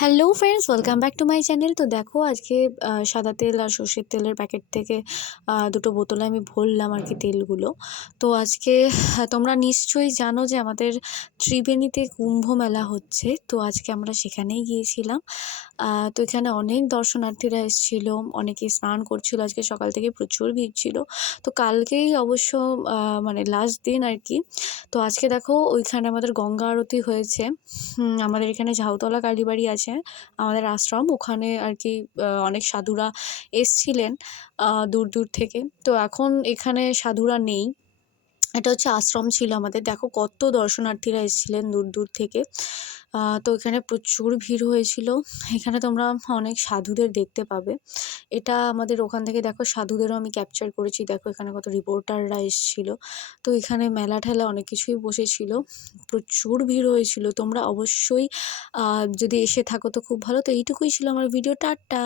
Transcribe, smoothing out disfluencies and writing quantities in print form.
Hello friends, welcome back to my channel. তো দেখো আজকে সাদা তেল আর সর্ষের তেলের প্যাকেট থেকে দুটো বোতলে আমি ভরলাম আর কি তেলগুলো। তো আজকে তোমরা নিশ্চয়ই জানো যে আমাদের ত্রিবেণীতে কুম্ভ মেলা হচ্ছে। তো আজকে আমরা সেখানেই গিয়েছিলাম। তো এখানে অনেক দর্শনার্থীরা এসেছিলো, অনেকেই স্নান করছিল। আজকে সকাল থেকে প্রচুর ভিড় ছিল। তো কালকেই অবশ্য মানে লাস্ট দিন আর কি। তো আজকে দেখো ওইখানে আমাদের গঙ্গা আরতি হয়েছে। আমাদের এখানে ঝাউতলা কালীবাড়ি আছে, আমাদের আশ্রম, ওখানে আর কি অনেক সাধুরা এসছিলেন দূর দূর থেকে। তো এখন এখানে সাধুরা নেই, এটা হচ্ছে আশ্রম ছিল আমাদের। দেখো কত দর্শনার্থীরা এসেছিলেন দূর দূর থেকে। তো এখানে প্রচুর ভিড় হয়েছিল। এখানে তোমরা অনেক সাধুদের দেখতে পাবে। এটা আমাদের ওখান থেকে দেখো সাধুদেরও আমি ক্যাপচার করেছি। দেখো এখানে কত রিপোর্টাররা এসেছিল। তো এখানে মেলা ঠেলা অনেক কিছুই বসেছিল, প্রচুর ভিড় হয়েছিল। তোমরা অবশ্যই যদি এসে থাকো তো খুব ভালো। তো এইটুকুই ছিল আমার ভিডিও। টাটা।